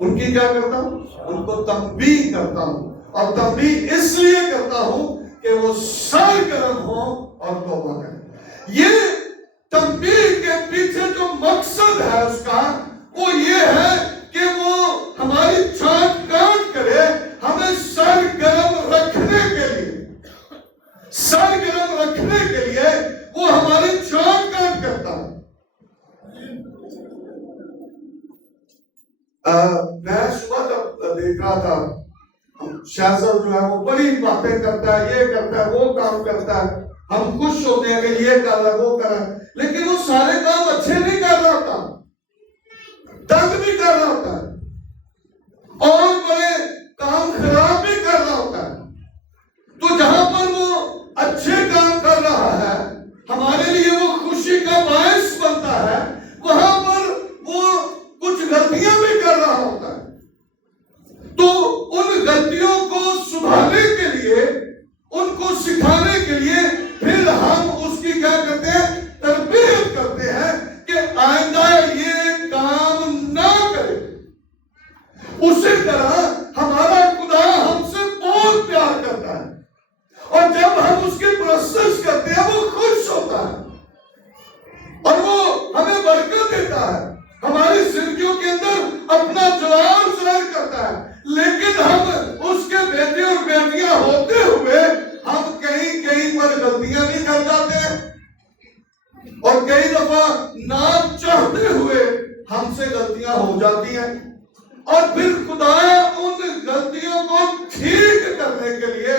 ان کی کیا کرتا ہوں؟ ان کو تنبیہ کرتا ہوں، اور تنبیہ اس لیے کرتا ہوں کہ وہ سرگرم ہوں اور توبہ کریں۔ یہ تنبیہ کے پیچھے جو مقصد ہے اس کا وہ یہ ہے کہ وہ ہماری چھانٹ کاٹ کرے، ہمیں سرگرم رکھنے کے لیے، سرگرم رکھنے کے لیے وہ ہماری چھانٹ کاٹ کرتا ہے۔ میں صبح جب دیکھ رہا تھا شہزاد جو ہے وہ بڑی باتیں کرتا ہے، یہ کرتا ہے، وہ کام کرتا ہے، ہم خوش ہوتے ہیں کہ یہ کر رہا ہے، وہ کر رہا ہے، لیکن وہ سارے کام اچھے نہیں کر رہا ہوتا، تنگ بھی کر رہا ہوتا ہے اور بڑے کام خراب بھی کر رہا ہوتا ہے۔ تو جہاں پر وہ اچھے کام کر رہا ہے، ہمارے لیے وہ خوشی کا باعث بنتا ہے، وہاں پر وہ کچھ غلطیاں بھی کر رہا ہوتا ہے۔ تو ان غلطیوں کو سدھارنے کے لیے، ان کو سکھانے کے لیے پھر ہم اس کی کیا کرتے ہیں؟ تربیت کرتے ہیں کہ آئندہ یہ کام نہ کرے۔ اسی طرح ہمارا خدا ہم سے بہت پیار کرتا ہے، اور جب ہم اس کی پرستش کرتے ہیں وہ خوش ہوتا ہے اور وہ ہمیں برکت دیتا ہے، ہماری زندگیوں کے اندر اپنا جلال ظاہر کرتا ہے۔ لیکن ہم اس کے بیٹے اور بیٹیاں ہوتے ہوئے ہم کہیں کہیں پر غلطیاں بھی کر جاتے ہیں، اور کئی دفعہ نہ چاہتے ہوئے ہم سے غلطیاں ہو جاتی ہیں، اور پھر خدا ان غلطیوں کو ٹھیک کرنے کے لیے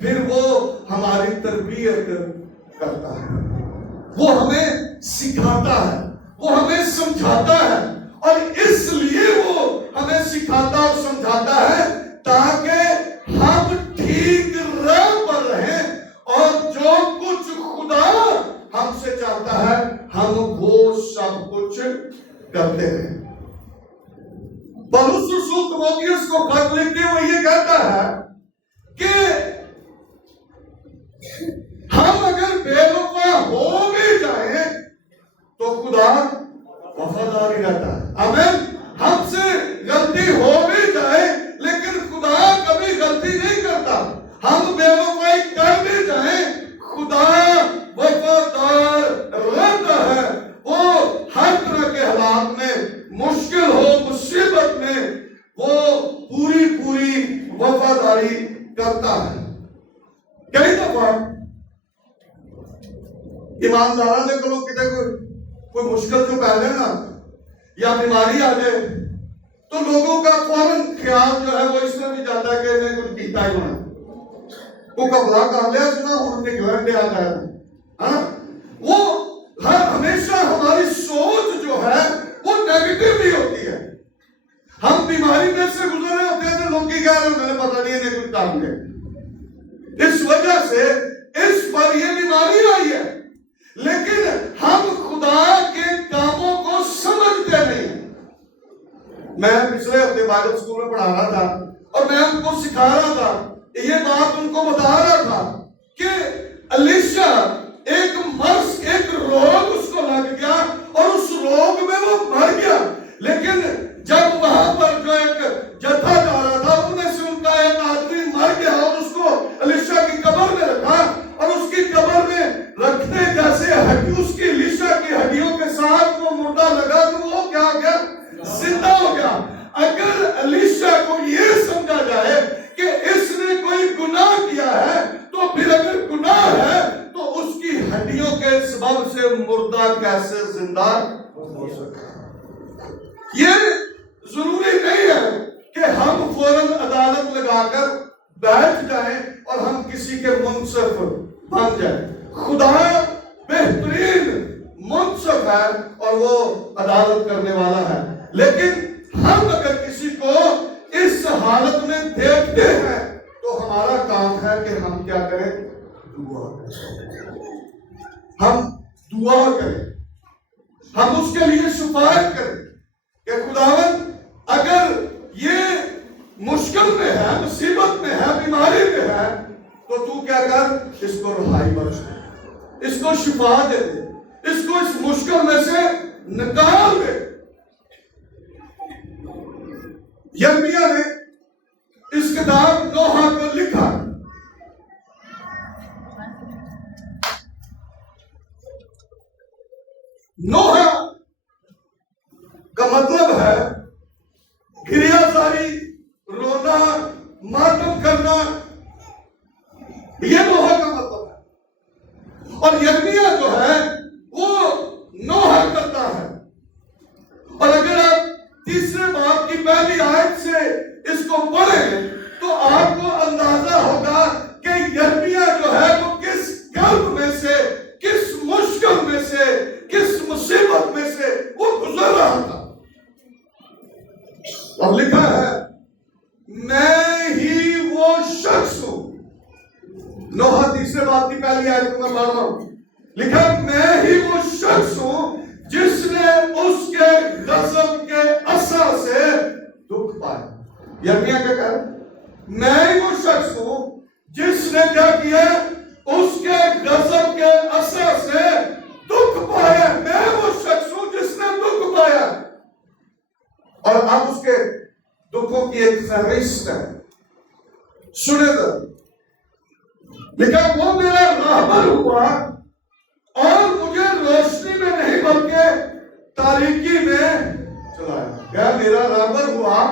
پھر وہ ہماری تربیت کرتا ہے، وہ ہمیں سکھاتا ہے، وہ ہمیں سمجھاتا ہے، اور اس لیے وہ ہمیں سکھاتا اور سمجھاتا ہے تاکہ ہم ٹھیک راہ پر رہیں، اور جو کچھ خدا ہم سے چاہتا ہے ہم وہ سب کچھ کرتے ہیں۔ پولس رسول تیموتھیوس کو خط لکھتے ہوئے یہ کہتا ہے کہ ہم اگر بے وفا ہو بھی جائیں تو خدا وفاداری رہتا ہے۔ آمین۔ ہم سے غلطی ہو بھی جائے لیکن خدا کبھی غلطی نہیں کرتا، ہم بے وفائی کر بھی جائیں خدا وفادار رہتا ہے، وہ ہر طرح کے حالات میں، مشکل ہو مصیبت میں، وہ پوری وفاداری کرتا ہے۔ کئی دفعہ ایمانداروں نے کلو کتے کوئی مشکل جو پہلے نا یا بیماری آ جائے تو لوگوں کا فوراً خیال جو ہے وہ اس میں بھی جاتا ہے کہ انہیں کچھ پیتا ہی ہونا، وہ کپڑا کر لیا سنا ہوں نکلن دیا جائے، وہ ہمیشہ ہماری سوچ جو ہے وہ نیگیٹو بھی ہوتی ہے۔ ہم بیماری میں سے گزر رہے ہوتے ہیں تو لوگ کی کہہ رہے ہیں پتہ نہیں انہیں کچھ کام دیا، اس وجہ سے اس پر یہ بیماری آئی ہے، لیکن ہم خدا کے کاموں کو سمجھتے نہیں۔ میں پچھلے ہفتے بائبل اسکول میں پڑھا رہا تھا اور میں ان کو سکھا رہا تھا، یہ بات ان کو بتا رہا تھا کہ الیشا ایک روگ اس کو لگ گیا اور اس روگ میں وہ مر گیا، لیکن جب وہاں پر جو ایک جتھا جا رہا تھا ان میں سے ان کا ایک آدمی مر گیا اور اس کو الیشا کی قبر میں رکھا، اور اس کی قبر میں رکھتے جیسے اس کی الیشا کی ہڈیوں کے ساتھ وہ مردہ لگا تو وہ کیا ہو گیا؟ زندہ ہو گیا۔ اگر الیشا کو یہ سمجھا جائے کہ اس نے کوئی گناہ کیا ہے تو پھر اگر گناہ ہے تو اس کی ہڈیوں کے سبب سے مردہ کیسے زندہ ہو سکتا ہے؟ یہ ضروری نہیں ہے کہ ہم فوراً عدالت لگا کر بیٹھ جائیں اور ہم کسی کے منصف بن جائیں۔ خدا بہترین منصف ہے اور وہ عدالت کرنے والا ہے، لیکن ہم اگر کسی کو اس حالت میں دیکھتے ہیں تو ہمارا کام ہے کہ ہم کیا کریں؟ دعا کریں، ہم دعا کریں، ہم اس کے لیے شفاعت کریں کہ خداوند اگر یہ مشکل میں ہے، مصیبت میں ہے، بیماری میں ہے تو تو کیا کر، اس کو رہائی بخش دے، اس کو شفا دے دے، اس کو اس مشکل میں سے نکال دے۔ یرمیہ نے اس کتاب نوحہ کو لکھا. نوحہ کا مطلب ہے گریہ زاری، رونا، ماتم کرنا، یہ نوحہ کا مطلب ہے. اور یرمیہ جو ہے وہ نوحہ کرتا ہے. اور اگر آپ تیسرے باب کی پہلی آیت سے اس کو پڑھیں تو آپ کو اندازہ ہوگا کہ یرمیہ جو ہے وہ کس کرب میں سے، کس مشکل میں سے، کس مصیبت میں سے وہ گزر رہا تھا. اور لکھا ہے میں ہی وہ شخص ہوں. نوحہ تیسرے باب کی پہلی آیت کو میں پڑھ رہا ہوں. لکھا میں ہی وہ شخص ہوں جس نے اس کے غضب کے اثر سے دکھ پایا. یرمیہ کیا کہا؟ میں ہی وہ شخص ہوں جس نے کیا کیا؟ اس کے غضب کے اثر سے دکھ پایا. میں وہ شخص ہوں جس نے دکھ پایا. اور اب اس کے دکھوں کی ایک فہرست ہے، سنے ذرا. لکھا وہ میرا راہبر ہوا اور مجھے روشنی میں نہیں بلکہ تاریکی میں چلایا. کیا میرا راہبر ہوا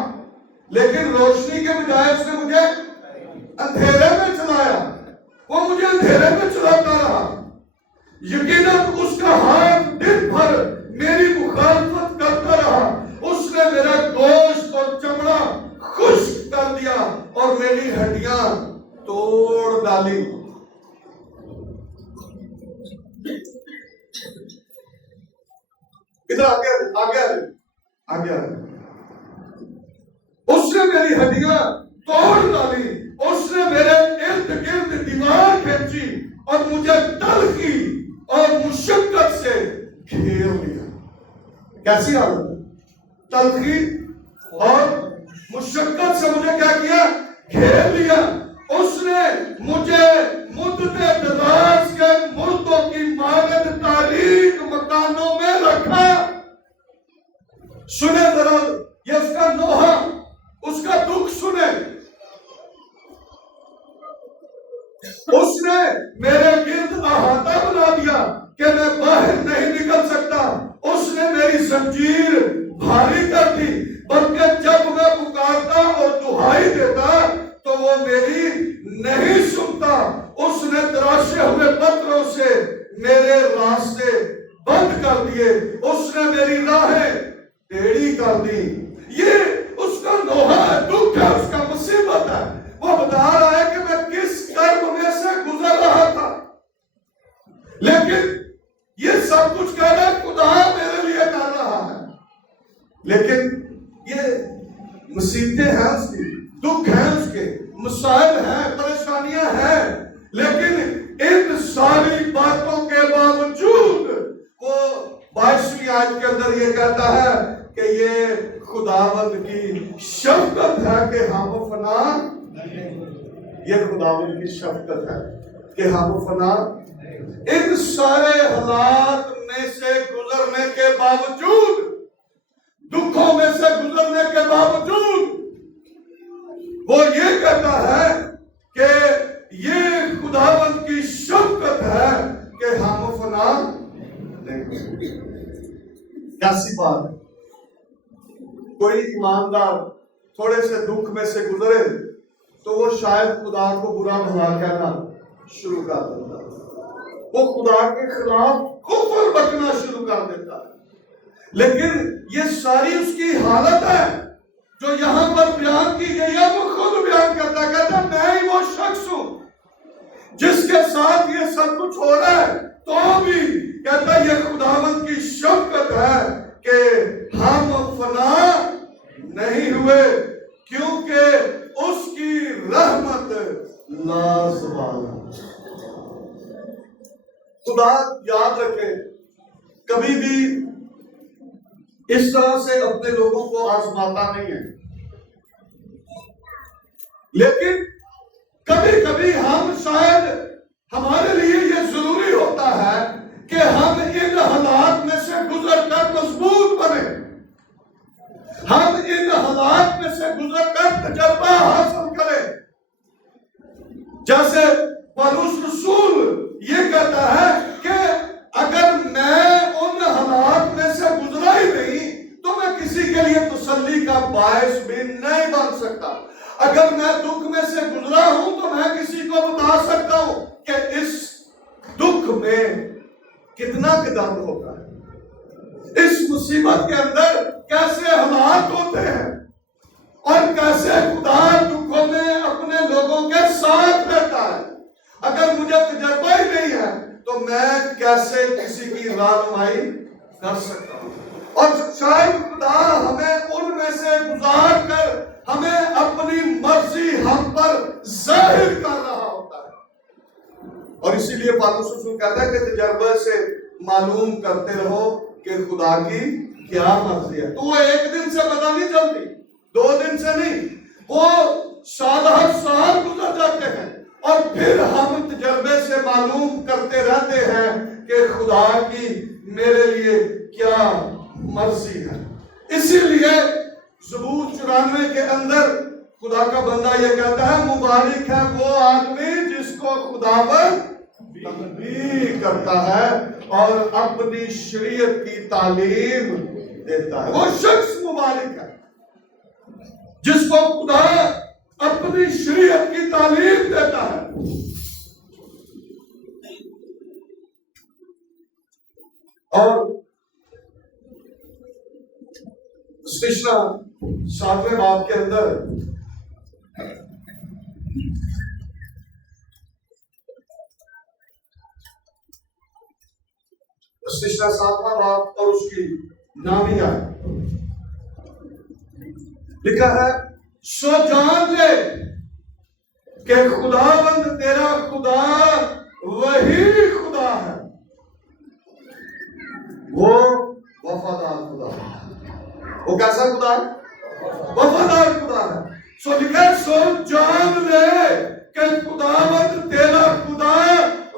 لیکن روشنی کے بجائے اس نے مجھے اندھیرے میں چلایا. وہ مجھے اندھیرے میں چلاتا رہا. یقیناً اس کا ہاتھ دن بھر میری مخالفت کرتا رہا. اس نے میرا گوشت اور چمڑا خشک کر دیا اور میری ہڈیاں توڑ ڈالی. ادھر آگے اس نے میری ہڈیاں توڑ ڈالی. اس نے میرے ارد گرد دیوار کھینچی اور مجھے تلخی اور مشقت سے گھیر لیا. کیسی حالت ہے؟ تلخی اور مشقت سے مجھے کیا کیا؟ گھیر لیا. اس نے مجھے مدت دراز کے مردوں کی مانند تاریک مکانوں میں رکھا. سنے ذرا یہ اس کا نوحہ، اس کا دکھ سنے. اس نے میرے گرد احاطہ بنا دیا کہ میں باہر نہیں نکل سکتا. اس نے میری زنجیر بھاری کر دی، بلکہ جب میں پکارتا اور دہائی دیتا تو وہ میری نہیں سنتا. اس نے تراشے ہوئے پتھروں سے میرے راستے بند کر دیے. اس نے میری راہیں ٹیڑھی کر دی. یہ اس کا نوحہ ہے، دکھ ہے، اس کا مصیبت ہے. وہ بتا رہا ہے کہ میں کس کرب میں سے گزر رہا تھا، لیکن یہ سب کچھ کہہ رہا ہے خدا میرے لیے کر رہا ہے. لیکن یہ مصیبتیں ہیں اس کی، دکھ ہیں اس کے، مسائل ہیں، پریشانیاں ہیں. لیکن ان ساری باتوں کے باوجود وہ 22ویں آیت کے اندر یہ کہتا ہے کہ یہ خداوند کی شفقت ہے کہ ہم و فنا. یہ خداوند کی شفقت ہے کہ ہم و فنا. ان سارے حالات میں سے گزرنے کے باوجود، دکھوں میں سے گزرنے کے باوجود وہ یہ کہتا ہے کہ یہ خداوند کی شفقت ہے کہ ہم و فنا نہیں. کیسی بات ہے. کوئی ایماندار تھوڑے سے دکھ میں سے گزرے تو وہ شاید خدا کو برا بھلا کہنا شروع کر دیتا ہے. وہ خدا کے خلاف کفر بکنا شروع کر دیتا ہے. لیکن یہ ساری اس کی حالت ہے جو یہاں پر بیان کی گئی ہے. وہ خود بیان کرتا کہتا میں ہی وہ شخص ہوں جس کے ساتھ یہ سب کچھ ہو رہا ہے، تو بھی کہتا یہ خداوند کی شفقت ہے کہ ہم فنا نہیں ہوئے، کیونکہ اس کی رحمت لازوال. خدا یاد رکھے کبھی بھی اس طرح سے اپنے لوگوں کو آزماتا نہیں ہے. لیکن کبھی کبھی ہم شاید ہمارے لیے یہ ضروری ہوتا ہے کہ ہم ان حالات میں سے گزر کر مضبوط بنیں. ہم ان حالات میں سے گزر کر تجربہ حاصل کرے. جیسے پولس رسول یہ کہتا ہے کہ اگر میں ان حالات میں سے گزرا ہی نہیں تو میں کسی کے لیے تسلی کا باعث بھی نہیں بن سکتا. اگر میں دکھ میں سے گزرا ہوں تو میں کسی کو بتا سکتا ہوں کہ اس دکھ میں کتنا درد ہوتا ہے, اس مصیبت کے اندر کیسے حالات ہوتے ہیں, اور کیسے خدا دکھوں میں اپنے لوگوں کے ساتھ رہتا ہے. اگر مجھے تجربہ ہی نہیں ہے تو میں کیسے کسی کی رہنمائی کر سکتا ہوں. اور شاید خدا ہمیں ان میں سے گزار کر ہمیں اپنی مرضی ہم پر ظاہر کر رہا ہوتا ہے. اور اسی لیے پولس رسول کہتا ہے کہ تجربے سے معلوم کرتے رہو کہ خدا کی کیا مرضی ہے. تو وہ ایک دن سے پتہ نہیں چلتی, 2 دن سے نہیں, وہ سال ہر سال گزر جاتے ہیں اور پھر ہم تجربے سے معلوم کرتے رہتے ہیں کہ خدا کی میرے لیے کیا مرضی ہے. اسی لیے زبور 94 کے اندر خدا کا بندہ یہ کہتا ہے, مبارک ہے وہ آدمی جس کو خداوند تنبیہ کرتا ہے اور اپنی شریعت کی تعلیم دیتا ہے. وہ شخص مبارک ہے جس کو خدا اپنی شریعت کی تعلیم دیتا ہے. اور استشنا 7ویں باب کے اندر استشنا 7واں باب اور اس کی نامیہ لکھا ہے, سو جان لے کہ خداوند تیرا خدا وہی خدا ہے, وہ وفادار خدا ہے. وہ کیسا خدا ہے؟ وفادار خدا ہے. سو لکھا ہے, سو جان لے کہ خداوند تیرا خدا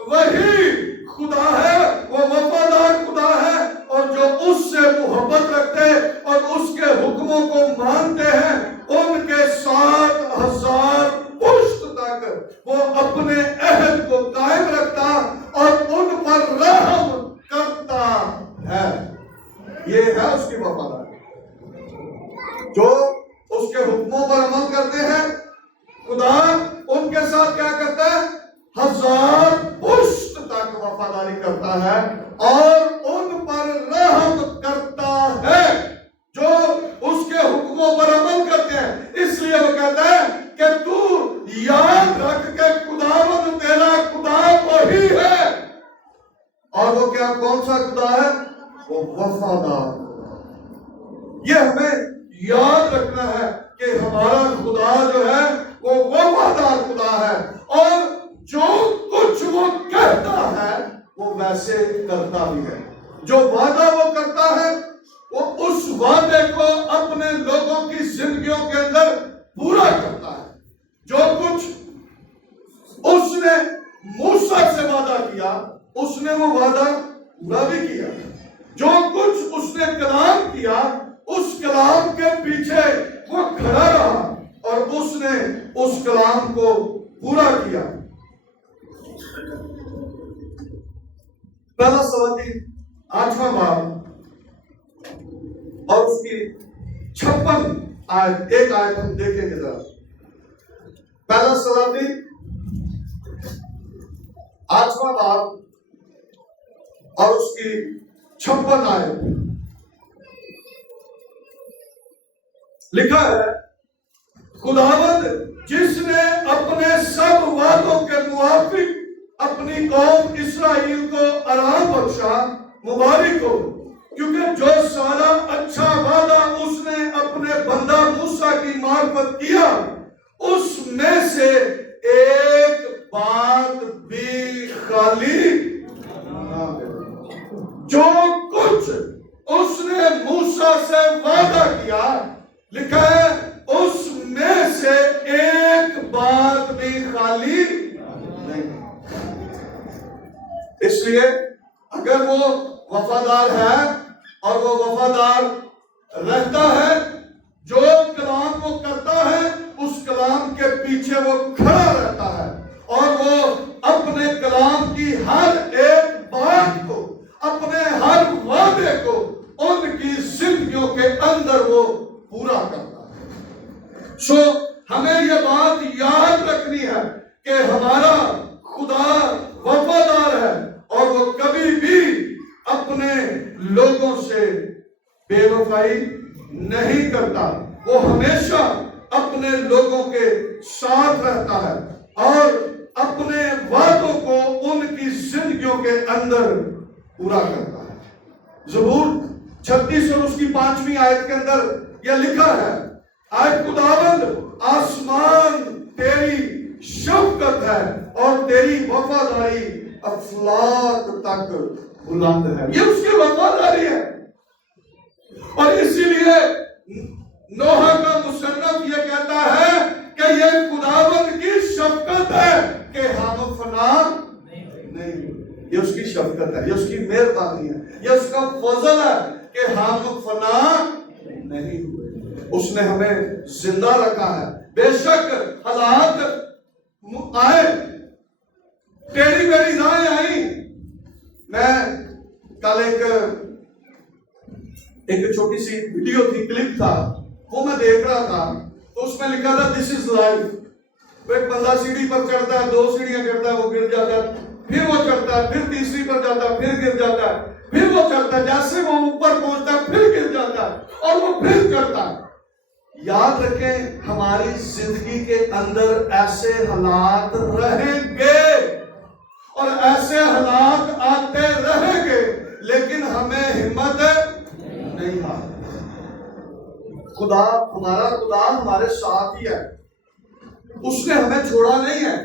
وہی خدا ہے, وہ وفادار خدا ہے, اور جو اس سے محبت رکھتے اور اس کے حکموں کو مانتے ہیں ان کے 7,000 پشت تک وہ اپنے عہد کو قائم رکھتا اور ان پر رحم کرتا ہے. یہ ہے اس کی وفاداری. جو اس کے حکموں پر عمل کرتے ہیں خدا ان کے ساتھ کیا کرتا ہے, 1000 پشت تک وفاداری کرتا ہے اور ان پر رحم کرتا ہے جو اس کے حکموں پر عمل کرتے ہیں. اس لیے وہ کہتا ہے کہ تو یاد رکھ کہ خداوند تیرا خدا وہی ہے, اور وہ کیا کون سا خدا ہے؟ وہ وفادار. یہ ہمیں یاد رکھنا ہے کہ ہمارا خدا جو ہے وہ وفادار خدا ہے, اور جو کچھ وہ کہتا ہے وہ ویسے کرتا بھی ہے. جو وعدہ وہ کرتا ہے وہ اس وعدے کو اپنے لوگوں کی زندگیوں کے اندر پورا کرتا ہے. جو کچھ اس نے موسیٰ سے وعدہ کیا اس نے وہ وعدہ پورا بھی کیا. جو کچھ اس نے کلام کیا اس کلام کے پیچھے وہ کھڑا رہا اور اس نے اس کلام کو پورا کیا. پہلا صموئیل 8واں باب اور اس کی 56 آیت, ایک آیت ہم دیکھیں گے ذرا. پہلا صموئیل 8واں باب اور اس کی 56 آیت لکھا ہے, خداوند جس نے اپنے سب وعدوں کے موافق اپنی قوم اسرائیل کو آرام بخشا, مبارک ہو, کیونکہ جو سارا اچھا وعدہ اس نے اپنے بندہ موسیٰ کی معرفت کیا اس میں سے ایک بات بھی خالی نہ گئی. جو کچھ اس نے موسیٰ سے وعدہ کیا لکھا ہے اس میں سے ایک بات بھی خالی نہیں. اس لیے اگر وہ وفادار ہے اور وہ وفادار رہتا ہے, جو کلام وہ کرتا کو پورا کرتا ہے۔ سو ہمیں یہ بات یاد رکھنی ہے کہ ہمارا خدا وفادار ہے اور وہ کبھی بھی اپنے لوگوں سے بے وفائی نہیں کرتا، وہ ہمیشہ اپنے لوگوں کے ساتھ رہتا ہے اور اپنے وعدوں کو ان کی زندگیوں کے اندر پورا کرتا ہے۔ زبور 36 اور اس کی 5ویں آیت کے اندر یہ لکھا ہے، اے خداوند آسمان تیری شفقت ہے اور تیری وفاداری افلاک تک بلند ہے۔ یہ اس کی وفاداری ہے، اور اسی لیے نوح کا مصنف یہ کہتا ہے کہ یہ خداوند کی شفقت ہے کہ ہم فنا نہیں، یہ اس کی شفقت ہے، یہ اس کی مہربانی ہے، یہ اس کا فضل ہے کہ ہم فنا نہیں ہوئے۔ اس نے ہمیں زندہ رکھا ہے، بے شک حالات آئے، ٹیڑھی میڑھی راہیں آئی۔ میں کل ایک چھوٹی سی ویڈیو تھی، کلپ تھا، وہ میں دیکھ رہا تھا، تو اس میں لکھا تھا دس از لائف۔ ایک بندہ سیڑھی پر چڑھتا ہے، 2 سیڑھیاں چڑھتا ہے، وہ گر جاتا ہے، پھر وہ چڑھتا ہے، پھر تیسری پر جاتا ہے، پھر گر جاتا ہے، پھر وہ چڑھتا ہے، جیسے وہ اوپر پہنچتا ہے پھر گر جاتا ہے اور وہ پھر چڑھتا ہے۔ یاد رکھیں ہماری زندگی کے اندر ایسے حالات رہیں گے اور ایسے حالات آتے رہیں گے، لیکن ہمیں ہمت نہیں آتی۔ خدا ہمارے ساتھ ہی ہے، اس نے ہمیں چھوڑا نہیں ہے،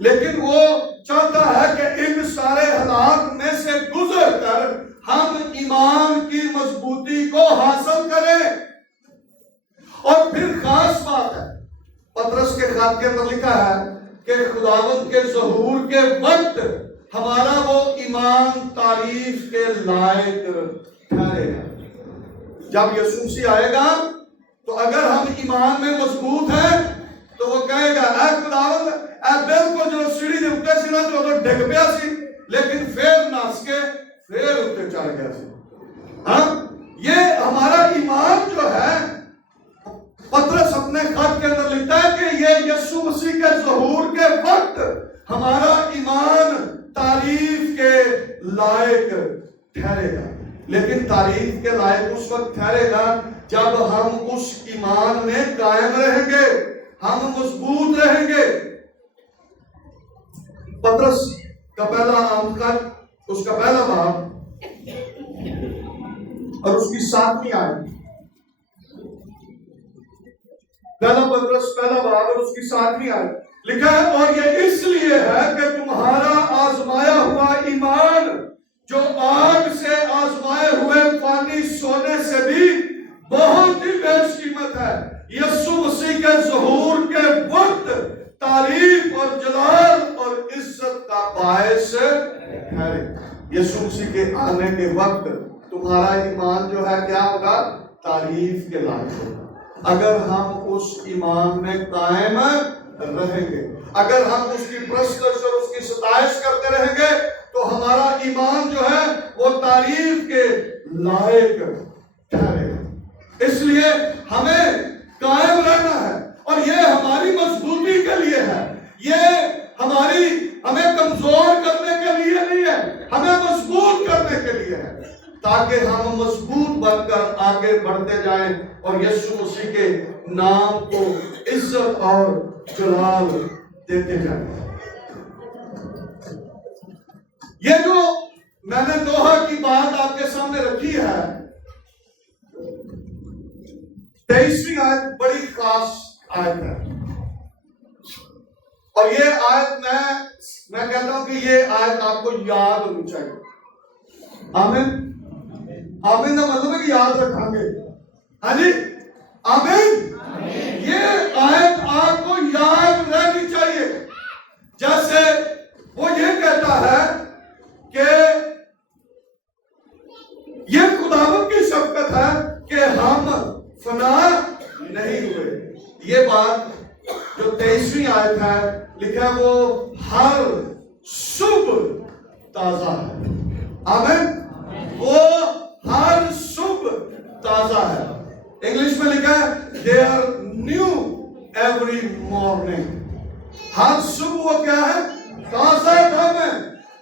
لیکن وہ چاہتا ہے کہ ان سارے حالات میں سے گزر کر ہم ایمان کی مضبوطی کو حاصل کریں۔ اور پھر خاص بات ہے، پطرس کے خط کے اندر لکھا ہے کہ خداوند کے ظہور کے وقت ہمارا وہ ایمان تعریف کے لائق ٹھہرے گا۔ جب یسوع مسیح آئے گا تو اگر ہم ایمان میں مضبوط ہیں تو وہ کہے گا، اے خداوند اے بالکل جو سیڑھی دے اتے سی نا تو ڈگ پیا سی، لیکن پھر نس کے پھر اتے چڑھ گیا سی۔ ہاں، یہ ہمارا ایمان جو ہے، پطرس اپنے خط کے اندر لکھتا ہے کہ یہ یسوع مسیح کے ظہور کے وقت ہمارا ایمان تعریف کے لائق ٹھہرے گا۔ لیکن تعریف کے لائق اس وقت ٹھہرے گا جب ہم اس ایمان میں قائم رہیں گے، ہم مضبوط رہیں گے۔ پطرس کا پہلا خط، اس کا پہلا باب اور اس کی 7ویں آیت، پہلا پطرس پہلا باب اور اس کی 7ویں آیت لکھا ہے، اور یہ اس لیے ہے کہ تمہارا آزمایا ہوا ایمان جو آگ سے آزمائے ہوئے فانی سونے سے بھی بہت ہی بیش قیمت ہے، یسوع مسیح کے ظہور کے وقت تعریف اور جلال اور عزت کا باعث ٹھہرے۔ یسوع مسیح کے آنے کے وقت تمہارا ایمان جو ہے کیا ہوگا؟ تعریف کے لائق ہوگا۔ اگر ہم اس ایمان میں قائم رہیں گے، اگر ہم اس کی پرستش اور اس کی ستائش کرتے رہیں گے تو ہمارا ایمان جو ہے وہ تعریف کے لائق ٹھہرے گا۔ اس لیے ہمیں قائم رہنا ہے، اور یہ ہماری مضبوطی کے لیے ہے، یہ ہمیں کمزور کرنے کے لیے نہیں ہے، ہمیں مضبوط کرنے کے لیے ہے، تاکہ ہم مضبوط بن کر آگے بڑھتے جائیں اور یسوع مسیح کے نام کو عزت اور جلال دیتے جائیں۔ یہ جو میں نے نوح کی بات آپ کے سامنے رکھی ہے، 23ویں آیت بڑی خاص آیت ہے، اور یہ آیت میں کہتا ہوں کہ یہ آیت آپ کو یاد ہونی چاہیے۔ آمین۔ آمین کا مطلب ہے کہ یاد رکھیں گے۔ ہاں جی، آمین۔ یہ آیت آپ کو یاد رہنی چاہیے، جیسے وہ یہ کہتا ہے کہ یہ خداوند کی شفقت ہے کہ ہم فنا نہیں ہوئے۔ یہ بات جو 23ویں آیت ہے لکھا ہے، وہ ہر صبح تازہ ہے۔ آمین۔ وہ ہر صبح تازہ ہے۔ انگلش میں لکھا ہے they are new every morning. ہر صبح وہ کیا ہے؟ تازہ دم ہے.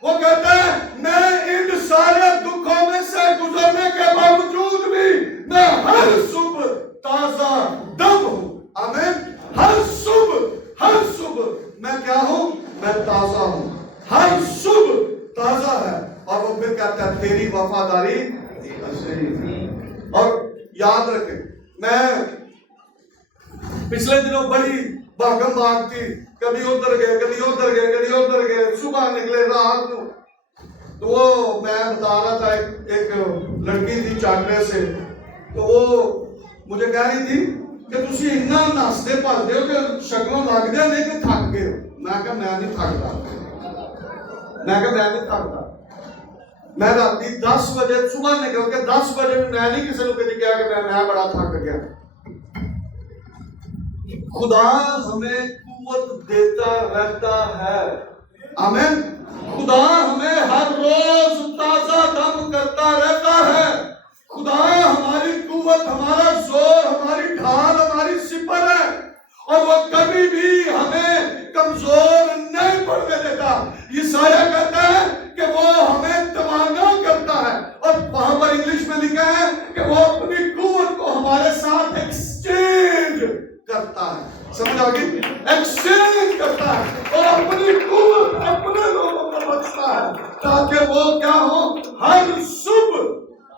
وہ کہتا ہے میں ان سارے دکھوں میں سے گزرنے کے باوجود بھی میں ہر صبح تازہ دم ہوں. آمین. ہر صبح میں کیا ہوں؟ میں تازہ ہوں. ہر صبح تازہ ہے. اور وہ پھر کہتا ہے تیری وفاداری. اور یاد رکھیں میں پچھلے دنوں بڑی بھاگم بھاگ تھی. کبھی ادھر گئے صبح نکلے رات کو. تو وہ میں بتا رہا تھا ایک لڑکی تھی چاکرے سے. تو وہ مجھے کہہ رہی تھی کہ تسی اتنا نستے پھستے ہو کہ شکلوں لگ دیا نہیں کہ تھک گئے ہو. میں کہا میں نہیں تھکتا. میں راتی 10 بجے صبح نکل کے 10 بجے میں نہیں کسی کو کہا کہ میں بڑا تھک گیا. خدا ہمیں قوت دیتا رہتا ہے. آمین. خدا ہمیں ہر روز تازہ دم کرتا رہتا ہے. خدا ہماری قوت، ہمارا زور، ہماری ڈھال، ہماری سپر ہے. اور وہ کبھی بھی ہمیں کمزور نہیں پڑنے دیتا. یسایہ کہتا ہے کہ وہ ہمیں توانا کرتا ہے. اور وہاں پر انگلش میں لکھا ہے کہ وہ اپنی قوت کو ہمارے ساتھ ایکسچینج کرتا ہے. سمجھ آگئی؟ ایکسچینج کرتا ہے اور اپنی قوت اپنے لوگوں کو بخشتا ہے تاکہ وہ کیا ہو؟ ہر صبح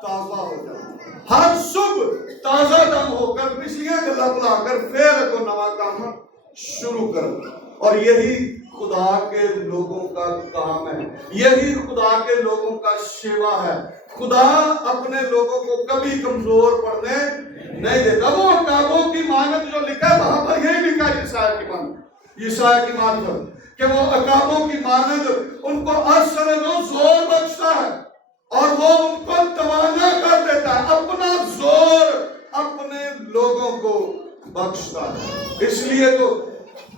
تازہ ہو جائے. ہر صبح تازہ دم ہو کر پچھلیاں گلا بلا کر پھر کو نوا کام شروع کرو. اور یہی خدا کے لوگوں کا کام ہے. یہی خدا کے لوگوں کا سیوا ہے. خدا اپنے لوگوں کو کبھی کمزور پڑنے نہیں دیتا. وہ عقابوں کی مانند جو لکھا ہے وہاں پر یہی لکھا ہے یسایہ کی مانند کہ وہ عقابوں کی مانند ان کو اثر و زور بخشتا ہے اور وہ ان کو توانا کر دیتا ہے. اپنا زور اپنے لوگوں کو بخشتا ہے. اس لیے تو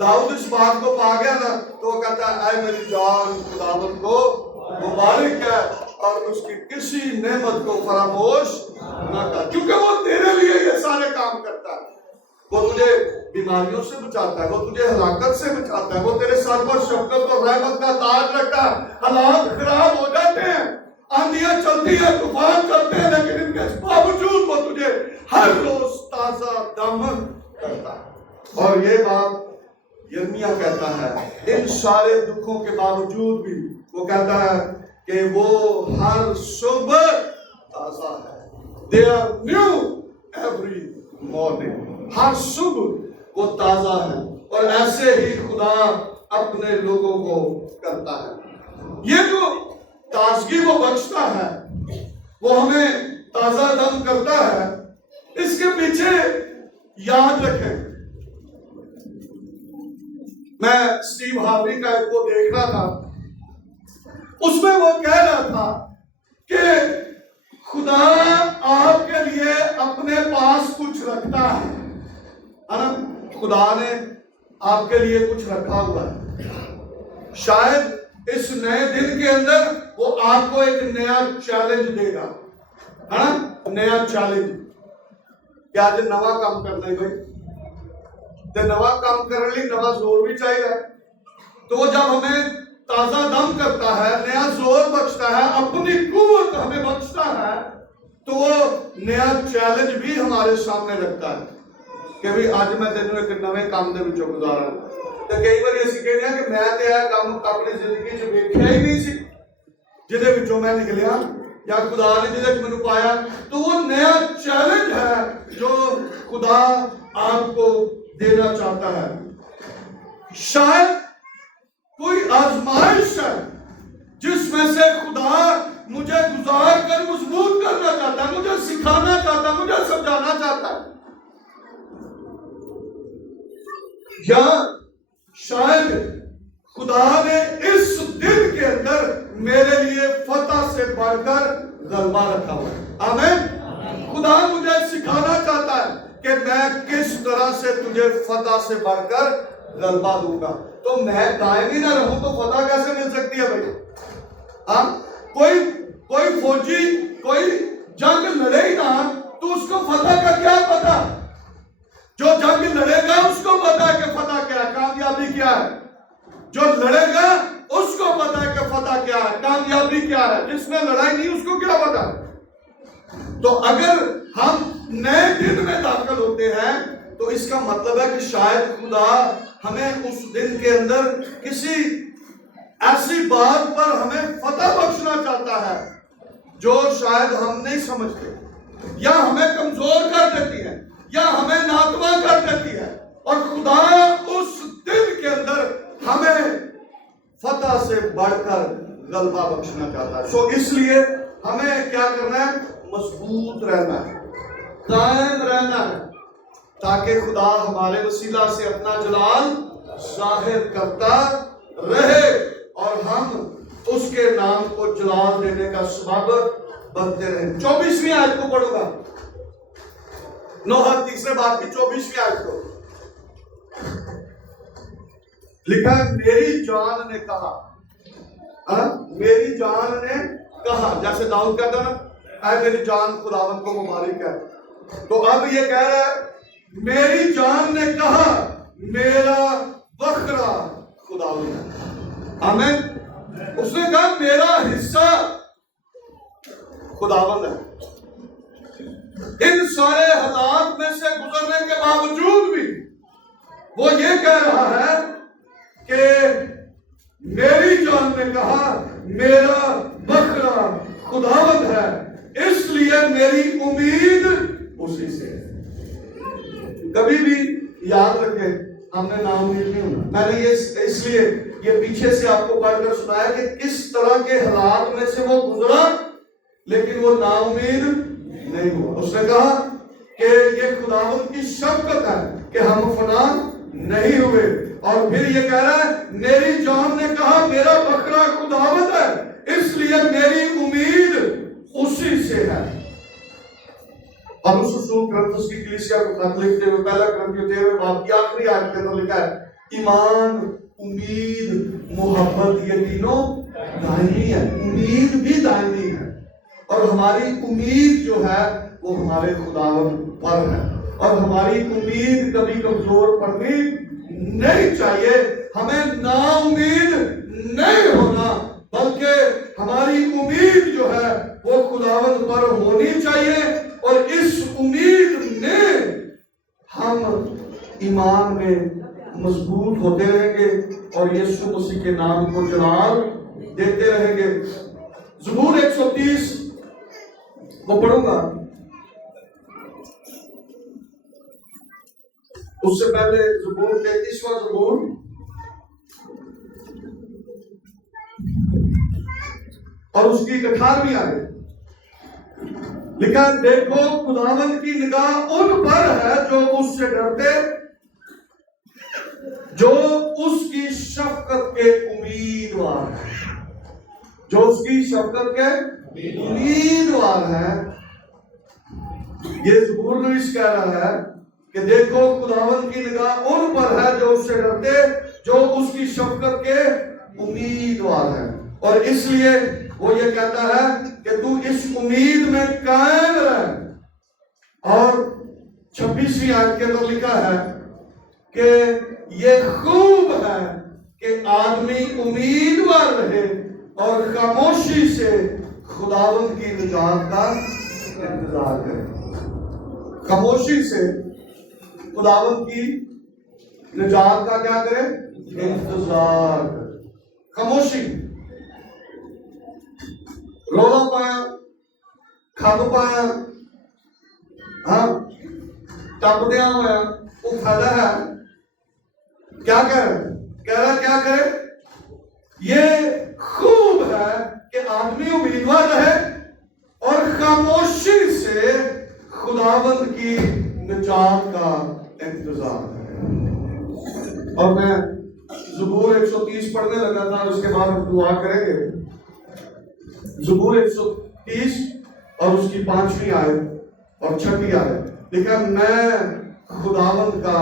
داؤد اس بات کو پا گیا نا تو وہ کہتا ہے اے میری جان خداوند کو مبارک ہے اور اس کی کسی نعمت کو فراموش نہ کر. کیونکہ وہ تیرے لیے یہ سارے کام کرتا ہے. وہ تجھے بیماریوں سے بچاتا ہے. وہ تجھے ہلاکت سے بچاتا ہے. وہ تیرے سر پر شفقت اور رحمت کا تاج رکھتا ہے. حالات خراب ہو جاتے ہیں، آندیاں چلتی ہیں، طوفان چلتے ہیں، لیکن ان کے باوجود وہ تجھے ہر روز تازہ دم کرتا ہے. اور یہ بات یرمیہ کہتا ہے ان سارے دکھوں کے باوجود بھی وہ کہتا ہے کہ وہ ہر صبح تازہ ہے. They are new every morning. ہر صبح وہ تازہ ہے. اور ایسے ہی خدا اپنے لوگوں کو کرتا ہے. یہ جو تازگی وہ بخشتا ہے، وہ ہمیں تازہ دم کرتا ہے. اس کے پیچھے یاد رکھیں میں سٹیو ہاروی کا ایک کو دیکھ رہا تھا. اس میں وہ کہہ رہا تھا کہ خدا آپ کے لیے اپنے پاس کچھ رکھتا ہے. خدا نے آپ کے لیے کچھ رکھا ہوا ہے. شاید اس نئے دن کے اندر وہ آپ کو ایک نیا چیلنج دے گا. نیا چیلنج کیا جو نوا کام کرنا ہے بھائی. نوا کام کرنے لی نوا زور بھی چاہیے. تو وہ جب ہمیں تازہ دم کرتا ہے، نیا زور بخشتا ہے، اپنی قوت ہمیں بخشتا ہے، تو وہ نیا چیلنج بھی ہمارے سامنے رکھتا ہے کہ بھی آج میں تینوں ایک نوے کام دے وچوں گزارا. تو کئی بار اسی کہتے ہیں کہ میں تے یہ کام اپنی زندگی چ ویکھیا ہی نہیں سی جہدے وچوں میں نکلیا یا خدا نے جہدے وچ مینوں پایا. تو وہ نیا چیلنج ہے جو خدا آپ کو دینا چاہتا ہے. شاید کوئی آزمائش ہے جس میں سے خدا مجھے گزار کر مضبوط کرنا چاہتا ہے، مجھے سکھانا چاہتا ہے، مجھے سمجھانا چاہتا ہے. یا شاید خدا نے اس دن کے اندر میرے لیے فتح سے بڑھ کر غلبہ رکھا ہوا ہے. آمین. خدا مجھے سکھانا چاہتا ہے کہ میں کس طرح سے تجھے فتح سے بڑھ کر غلبہ دوں گا. تو میں قائم ہی نہ رہوں تو فتح کیسے مل سکتی ہے بھائی؟ کوئی فوجی کوئی جنگ لڑے ہی نہ تو اس کو فتح کا کیا پتا. لڑائی نہیں، اس کو کیا پتا؟ تو اگر ہم نئے دن میں داخل ہوتے ہیں تو اس کا مطلب ہے کہ شاید خدا ہمیں اس دن کے اندر کسی ایسی بات پر ہمیں فتح بخشنا چاہتا ہے جو شاید ہم نہیں سمجھتے، یا ہمیں کمزور کر دیتی ہے، یا ہمیں ناتواں کر دیتی ہے، اور خدا اس دن کے اندر ہمیں فتح سے بڑھ کر غلبہ بخشنا چاہتا ہے۔ سو اس لیے ہمیں کیا کرنا ہے؟ مضبوط رہنا ہے، قائم رہنا ہے، تاکہ خدا ہمارے وسیلہ سے اپنا جلال ظاہر کرتا رہے اور ہم اس کے نام کو جلال دینے کا سبب بنتے رہیں۔ 24ویں آیت کو پڑھوں گا، نوح تیسرے باب کی 24ویں آیت کو لکھا ہے، میری جان نے کہا، میری جان نے کہا، جیسے داؤد کہتا نا اے میری جان خداوند کو مبارک ہے، تو اب یہ کہہ رہا ہے میری جان نے کہا میرا بکرا خداوند ہے۔ آمین۔ اس نے کہا میرا حصہ خداوند ہے۔ ان سارے حالات میں سے گزرنے کے باوجود بھی وہ یہ کہہ رہا ہے کہ میری جان نے کہا میرا بکرا خداوند ہے، اس لیے میری امید اسی سے ہے۔ کبھی بھی یاد رکھیں ہم نے نا امید نہیں ہونا۔ میں نے یہ اس لیے یہ پیچھے سے آپ کو پڑھ کر سنایا کہ کس طرح کے حالات میں سے وہ گزرا، لیکن وہ نا امید نہیں ہوا۔ اس نے کہا کہ یہ خداوند کی شفقت ہے کہ ہم فنا نہیں ہوئے، اور پھر یہ کہہ رہا ہے میری جان نے کہا میرا بکرا خداوند ہے، اس لیے میری امید اسی سے ہے۔ اور اس رسول کرنتھس کی کلیسیا کو خط لکھتے ہوئے پہلا کرنتھیوں 13 باب کی آخری آیت کے اندر لکھا ہے ایمان، امید، محبت یہ تینوں دائمی ہے۔ امید بھی دائمی ہے، اور ہماری امید جو ہے وہ ہمارے خداوند پر ہے، اور ہماری امید کبھی کمزور پڑنی نہیں چاہیے۔ ہمیں نا امید نہیں ہونا، بلکہ ہماری امید جو ہے وہ خداوند پر ہونی چاہیے، اور اس امید میں ہم ایمان میں مضبوط ہوتے رہیں گے اور یسوع مسیح کے نام کو جلال دیتے رہیں گے۔ زبور 130 وہ پڑھوں گا، اس سے پہلے زبور 33واں زبور اور اس کی 18ویں آیت لکھا ہے دیکھو خداوند کی نگاہ ان پر ہے جو اس سے ڈرتے، جو اس کی شفقت کے امیدوار ہیں، جو اس کی شفقت کے امیدوار ہیں۔ یہ زبور نویس کہہ رہا ہے کہ دیکھو خداوند کی نگاہ ان پر ہے جو اس سے ڈرتے، جو اس کی شفقت کے امیدوار ہیں، اور اس لیے وہ یہ کہتا ہے کہ تو اس امید میں قائم رہ۔ اور 26ویں آیت کے اندر لکھا ہے کہ یہ خوب ہے کہ آدمی امیدوار رہے اور خاموشی سے خداوند کی نجات کا انتظار کرے۔ خاموشی سے خداوند کی نجات کا کیا کرے؟ انتظار کرے۔ خاموشی، رونا پایا، کھپ پایا، ہاں ٹپ دیا ہوا، وہ فائدہ ہے؟ کیا کہہ رہا کیا کرے؟ یہ خوب ہے کہ آدمی امیدوار رہے اور خاموشی سے خداوند کی نجات کا انتظار کرے۔ اور میں زبور 130 پڑھنے لگا تھا، اس کے بعد ہم دعا کریں گے۔ زبور 130 اور اس کی 5ویں آیت اور 6ویں آیت لکھا میں خداوند کا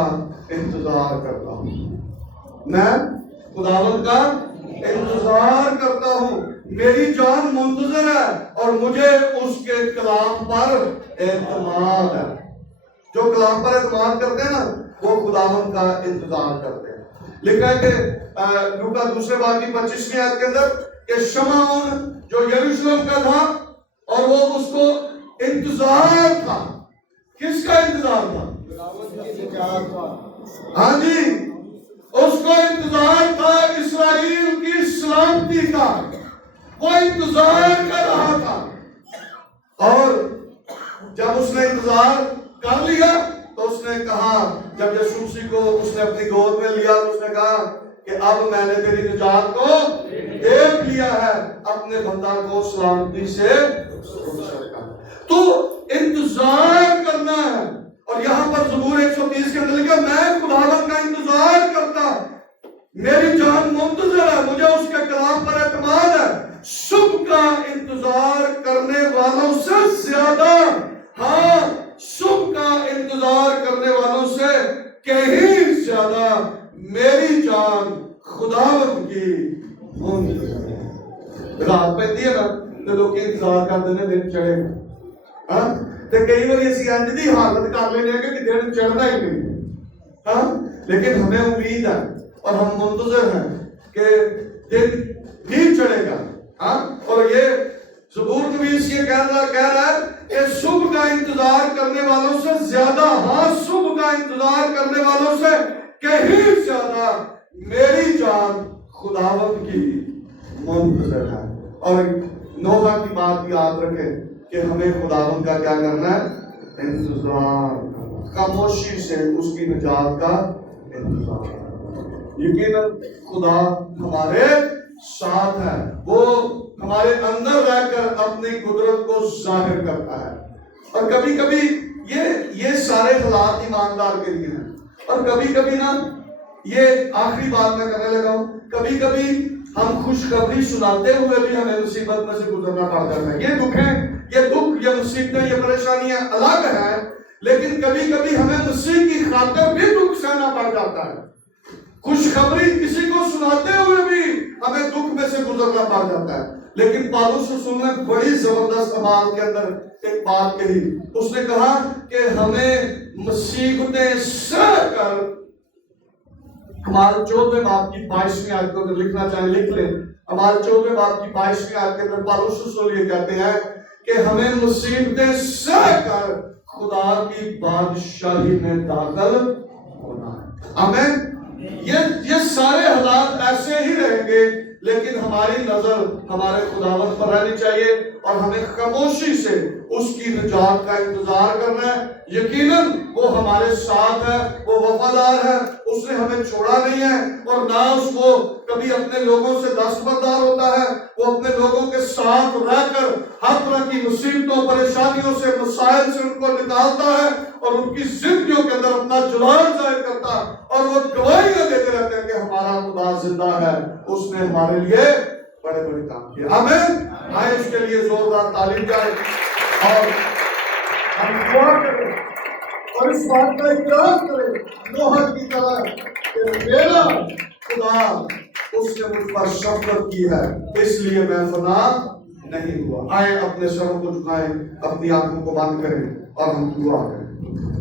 انتظار کرتا ہوں، میں خداوند کا انتظار کرتا ہوں، میری جان منتظر ہے اور مجھے اس کے کلام پر اعتماد ہے۔ جو کلام پر اعتماد کرتے ہیں نا وہ خداوند کا انتظار کرتے ہیں۔ لکھا ہے کہ لوکا دوسرے باب کی 25ویں آیت کے اندر کہ شمعون جو یروشلم کا تھا اور وہ اس کو انتظار تھا. کس کا انتظار تھا؟ ہاں جی، اس کو انتظار تھا اسرائیل کی سلامتی کا. وہ انتظار کر رہا تھا، اور جب اس نے انتظار کر لیا تو اس نے کہا، جب یسوع مسیح کو اس نے اپنی گود میں لیا تو اس نے کہا کہ اب میں نے تیری نجات کو دیکھ لیا ہے، اپنے بندہ کو سلامتی سے. تو انتظار کرنا ہے. اور یہاں پر زبور 130 کے اندر لکھا، میں خداوند کا انتظار کرتا، میری جان منتظر ہے، مجھے اس کے کلام پر اعتماد ہے. صبح کا انتظار کرنے والوں سے زیادہ، ہاں صبح کا انتظار کرنے والوں سے کہیں زیادہ میری جان خداوند کی منتظر ہے. رات پہندی ہے نا تو لوگ انتظار کرتے ہیں دن چڑھے گا. تو کئی بار اسی انج دی حالت کر لینے کہ دن چڑھنا ہی نہیں. لیکن ہمیں امید ہے اور ہم منتظر ہیں کہ دن بھی چڑھے گا. اور یہ زبور نویس یہ کہہ رہا ہے کہ صبح کا انتظار کرنے والوں سے زیادہ، ہاں صبح کا انتظار کرنے والوں سے کہیں زیادہ میری جان خداوند کی منتظر ہے. اور نوح کی بات یاد رکھیں کہ ہمیں خداوند کا کیا کرنا ہے؟ انتظار، خاموشی سے اس کی نجات کا انتظار. یقیناً خدا ہمارے ساتھ ہے، وہ ہمارے اندر رہ کر اپنی قدرت کو ظاہر کرتا ہے. اور کبھی کبھی یہ سارے حالات ایماندار کے لیے ہیں. اور کبھی کبھی نا، یہ آخری بات میں کرنے لگا ہوں، کبھی کبھی ہم خوشخبری سناتے ہوئے بھی ہمیں مصیبت میں سے گزرنا پڑ جاتا ہے. یہ دکھ یہ مصیبتیں، یہ پریشانیاں الگ ہیں، لیکن کبھی کبھی ہمیں مسیح کی خاطر بھی دکھ سہنا پڑ جاتا ہے. خوشخبری کسی کو سناتے ہوئے بھی ہمیں دکھ میں سے گزرنا پڑ جاتا ہے. لیکن پالوس رسول نے بڑی زبردست اعمال کے اندر ایک بات کہی. اس نے کہا کہ ہمیں مصیبتیں سہ کر، ہمارے 14 باب کی 22ویں آیت کو اگر لکھنا چاہیں لکھ لیں. ہمارے 14 باب کی 22ویں آیت کے اندر پالوس رسول یہ کہتے ہیں کہ ہمیں مصیبتیں سہ کر خدا کی بادشاہی میں داخل ہونا ہے. آمین. یہ سارے حالات ایسے ہی رہیں گے، لیکن ہماری نظر ہمارے خداوند پر رہنی چاہیے اور ہمیں خاموشی سے اس کی نجات کا انتظار کرنا ہے. یقیناً وہ ہمارے ساتھ ہے، وہ وفادار ہے، اس نے ہمیں چھوڑا نہیں ہے، اور نہ اس کو کبھی اپنے لوگوں سے دستبردار ہوتا ہے. وہ اپنے لوگوں کے ساتھ رہ کر ہر طرح کی مصیبتوں، پریشانیوں سے، مسائل سے ان کو نکالتا ہے اور ان کی زندگیوں کے اندر اپنا جلال ظاہر کرتا ہے. اور وہ گواہیاں دیتے رہتے ہیں کہ ہمارا خدا زندہ ہے، اس نے ہمارے لیے بڑے بڑے کام کیے. آمین. آئے اس کے لیے زوردار تعلیم جائے اور ہم دعا کریں اور اس بات کا اقرار کریں نوح کی طرح کہ میرا خدا، اس نے مجھ پر شفقت کی ہے، اس لیے میں فنا نہیں ہوا. آئے اپنے سروں کو جھکائیں، اپنی آنکھوں کو بند کریں اور ہم دعا کریں.